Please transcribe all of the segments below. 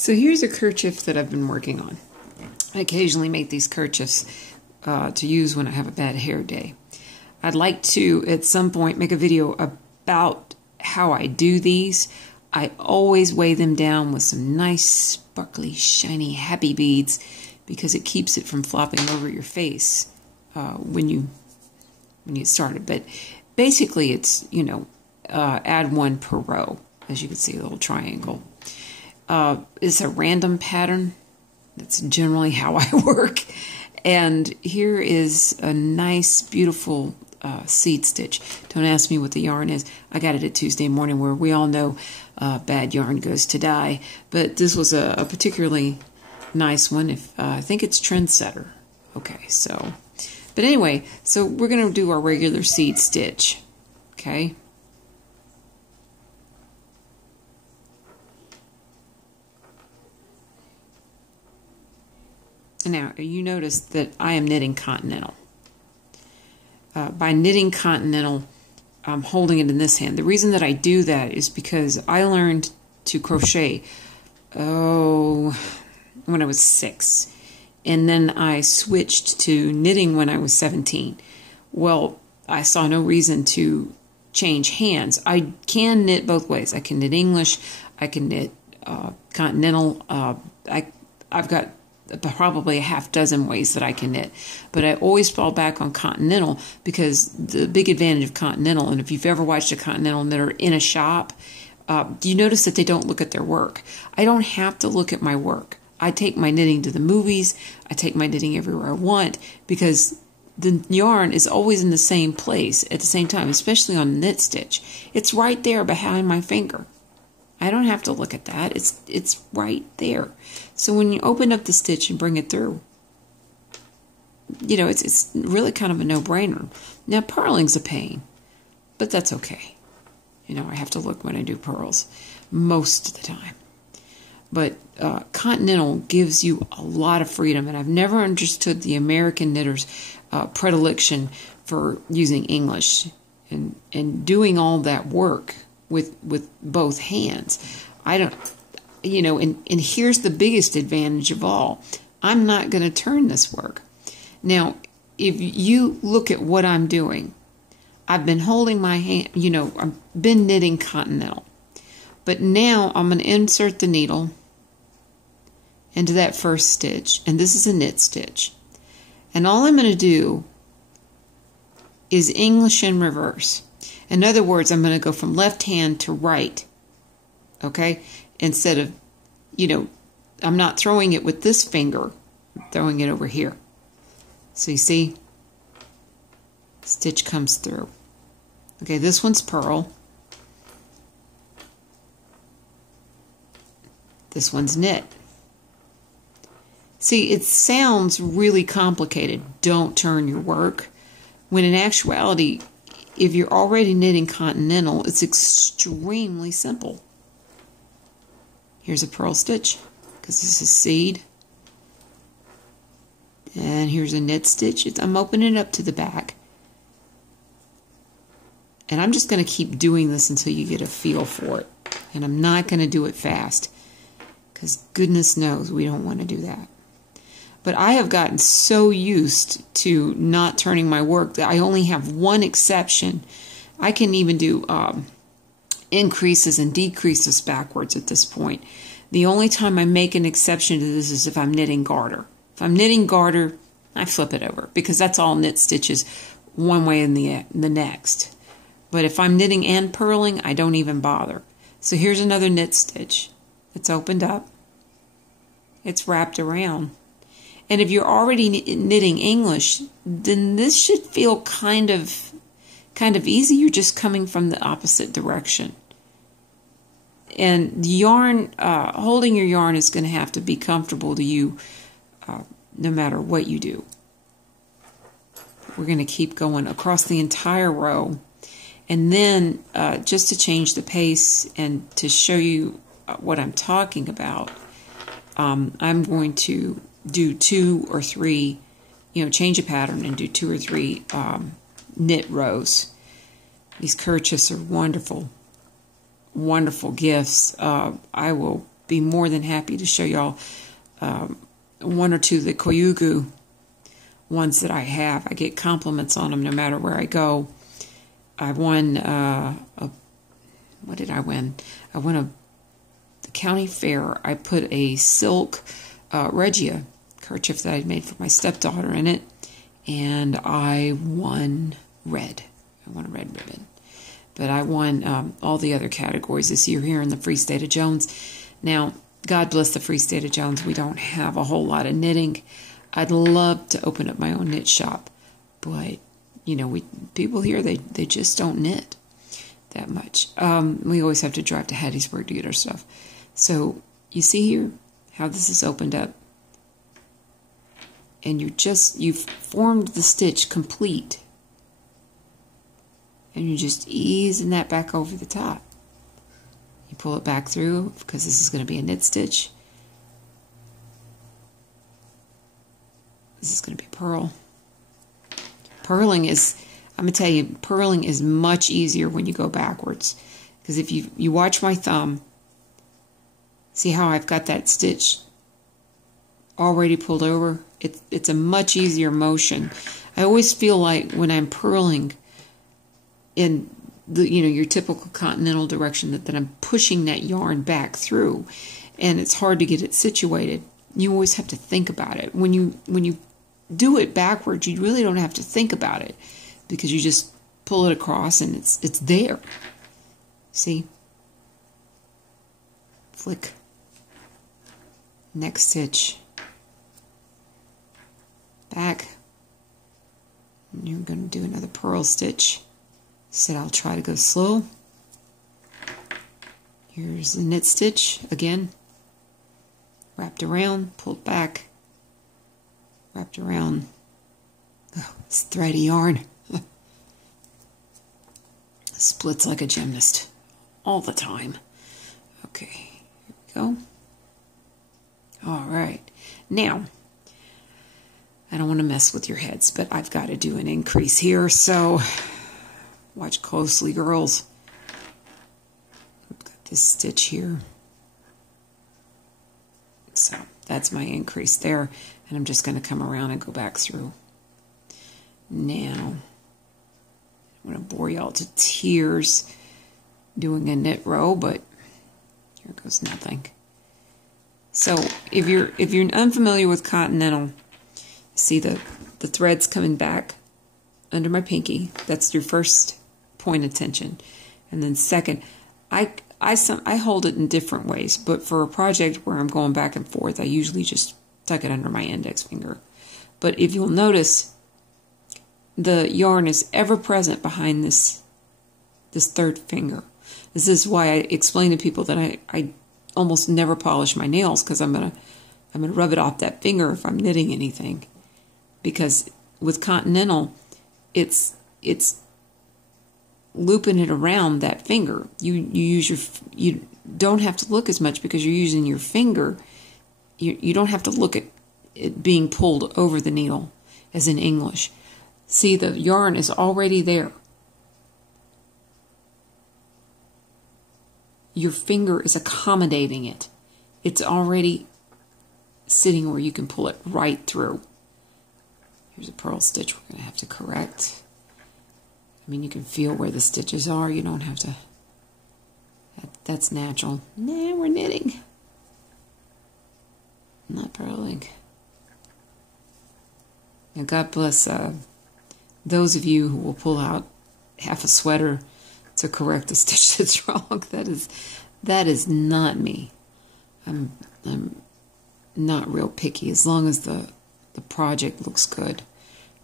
So here's a kerchief that I've been working on. I occasionally make these kerchiefs to use when I have a bad hair day. I'd like to, at some point, make a video about how I do these. I always weigh them down with some nice, sparkly, shiny, happy beads because it keeps it from flopping over your face when you start it. But basically, it's, add one per row. As you can see, a little triangle. It's a random pattern. That's generally how I work. And here is a nice, beautiful seed stitch. Don't ask me what the yarn is. I got it at Tuesday morning, where we all know bad yarn goes to dye. But this was a particularly nice one. I think it's Trendsetter. Okay, so. But anyway, so we're going to do our regular seed stitch. Okay. Now, you notice that I am knitting continental. By knitting continental, I'm holding it in this hand. The reason that I do that is because I learned to crochet, when I was 6. And then I switched to knitting when I was 17. Well, I saw no reason to change hands. I can knit both ways. I can knit English. I can knit continental. I've got probably a half dozen ways that I can knit, but I always fall back on continental because the big advantage of continental, and if you've ever watched a continental knitter in a shop, you notice that they don't look at their work. I don't have to look at my work. I take my knitting to the movies. I take my knitting everywhere I want because the yarn is always in the same place at the same time, especially on a knit stitch. It's right there behind my finger. I don't have to look at that. It's right there. So when you open up the stitch and bring it through, it's really kind of a no-brainer. Now, purling's a pain, but that's okay. I have to look when I do purls most of the time. But continental gives you a lot of freedom, and I've never understood the American knitter's predilection for using English and doing all that work with both hands. I don't, and here's the biggest advantage of all. I'm not going to turn this work. Now, if you look at what I'm doing, I've been holding my hand, I've been knitting continental. But now I'm going to insert the needle into that first stitch, and this is a knit stitch. And all I'm going to do is English in reverse. In other words, I'm going to go from left hand to right, okay? Instead of, I'm not throwing it with this finger, I'm throwing it over here. So you see, stitch comes through. Okay, this one's purl. This one's knit. See, it sounds really complicated. Don't turn your work. When in actuality, if you're already knitting continental, it's extremely simple. Here's a purl stitch, because this is seed. And here's a knit stitch. I'm opening it up to the back. And I'm just going to keep doing this until you get a feel for it. And I'm not going to do it fast, because goodness knows we don't want to do that. But I have gotten so used to not turning my work that I only have one exception. I can even do increases and decreases backwards at this point. The only time I make an exception to this is if I'm knitting garter. If I'm knitting garter, I flip it over because that's all knit stitches one way and the next. But if I'm knitting and purling, I don't even bother. So here's another knit stitch. It's opened up. It's wrapped around. And if you're already knitting English, then this should feel kind of easy. You're just coming from the opposite direction. And the yarn, holding your yarn is going to have to be comfortable to you no matter what you do. We're going to keep going across the entire row. And then just to change the pace and to show you what I'm talking about, I'm going to do 2 or 3, change a pattern and do 2 or 3 knit rows. These kerchiefs are wonderful, wonderful gifts. I will be more than happy to show y'all one or two of the koyugu ones that I have. I get compliments on them no matter where I go. I won, what did I win? I won the county fair. I put a silk regia kerchief that I'd made for my stepdaughter in it, and I won red. I won a red ribbon. But I won all the other categories this year here in the Free State of Jones. Now, God bless the Free State of Jones. We don't have a whole lot of knitting. I'd love to open up my own knit shop, but you know, people here, they just don't knit that much. We always have to drive to Hattiesburg to get our stuff. So you see here how this is opened up, and you've formed the stitch complete, and you're just easing that back over the top. You pull it back through because this is going to be a knit stitch. This is going to be purl. Purling is, I'm going to tell you, purling is much easier when you go backwards. Because if you watch my thumb, see how I've got that stitch already pulled over? It's a much easier motion. I always feel like when I'm purling in the, you know, your typical continental direction, that I'm pushing that yarn back through, and it's hard to get it situated. You always have to think about it. When you do it backwards, you really don't have to think about it, because you just pull it across and it's there. See? Flick. Next stitch. Back. And you're going to do another purl stitch. Said I'll try to go slow. Here's the knit stitch again. Wrapped around, pulled back. Wrapped around. Oh, it's thready yarn. Splits like a gymnast all the time. Okay, here we go. All right. Now, I don't want to mess with your heads, but I've got to do an increase here, so watch closely, girls. I've got this stitch here. So that's my increase there, and I'm just going to come around and go back through. Now, I'm going to bore y'all to tears doing a knit row, but here goes nothing. So if you're unfamiliar with continental, see the threads coming back under my pinky. That's your first point of tension. And then second, I hold it in different ways, but for a project where I'm going back and forth, I usually just tuck it under my index finger. But if you'll notice, the yarn is ever present behind this third finger. This is why I explain to people that I almost never polish my nails, because I'm gonna rub it off that finger if I'm knitting anything. Because with continental, it's looping it around that finger. You don't have to look as much because you're using your finger. You don't have to look at it being pulled over the needle as in English. See, the yarn is already there. Your finger is accommodating it. It's already sitting where you can pull it right through. Here's a purl stitch we're going to have to correct. I mean, you can feel where the stitches are. You don't have to. That's natural. Nah, we're knitting. Not purling. Now, God bless those of you who will pull out half a sweater to correct a stitch that's wrong. That is not me. I'm not real picky as long as the project looks good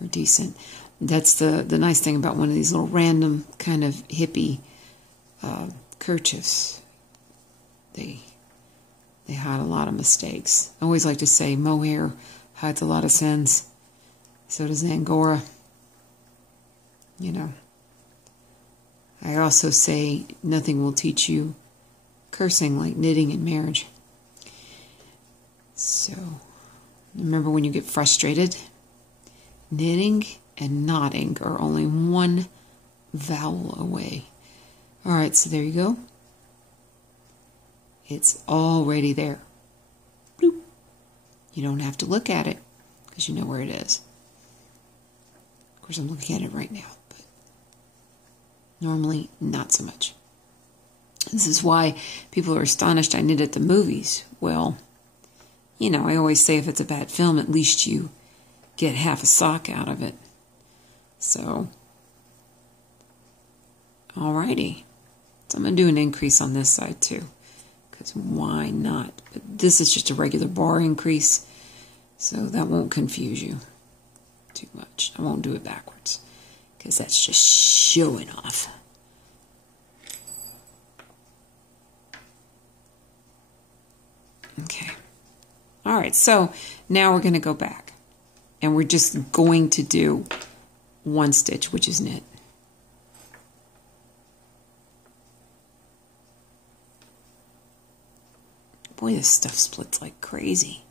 or decent. That's the nice thing about one of these little random kind of hippie kerchiefs. They hide a lot of mistakes. I always like to say mohair hides a lot of sins. So does Angora. You know. I also say nothing will teach you cursing like knitting in marriage. So, remember when you get frustrated, knitting and knotting are only one vowel away. Alright, so there you go. It's already there. Bloop. You don't have to look at it because you know where it is. Of course, I'm looking at it right now, but normally not so much. This is why people are astonished I knit at the movies. Well, you know, I always say if it's a bad film, at least you get half a sock out of it. So, alrighty. So I'm going to do an increase on this side too, because why not? But this is just a regular bar increase, so that won't confuse you too much. I won't do it backwards, because that's just showing off. Okay. All right, so now we're going to go back, and we're just going to do one stitch, which is knit. Boy, this stuff splits like crazy.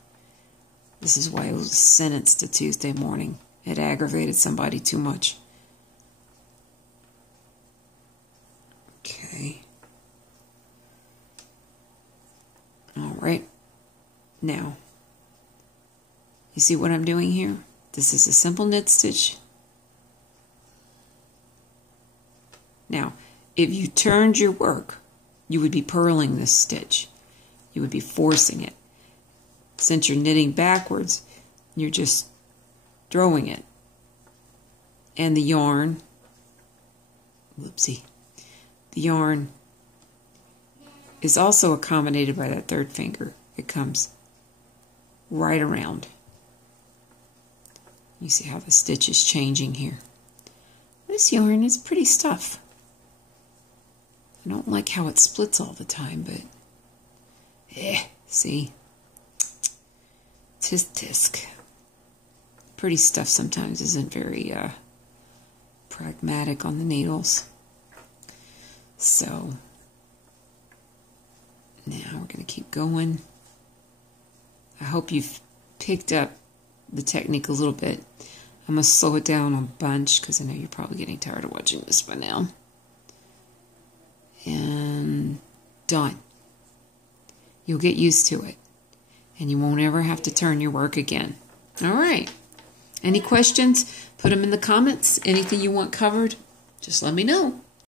This is why it was sentenced to Tuesday morning. It aggravated somebody too much. Okay. All right. Now, you see what I'm doing here? This is a simple knit stitch. Now, if you turned your work, you would be purling this stitch. You would be forcing it. Since you're knitting backwards, you're just throwing it. And the yarn, whoopsie, the yarn is also accommodated by that third finger. It comes right around. You see how the stitch is changing here. This yarn is pretty stuff. I don't like how it splits all the time, but see? Tisk tisk. Pretty stuff sometimes isn't very pragmatic on the needles. So, now we're going to keep going. I hope you've picked up the technique a little bit. I'm going to slow it down a bunch because I know you're probably getting tired of watching this by now. And done. You'll get used to it. And you won't ever have to turn your work again. All right. Any questions? Put them in the comments. Anything you want covered, just let me know.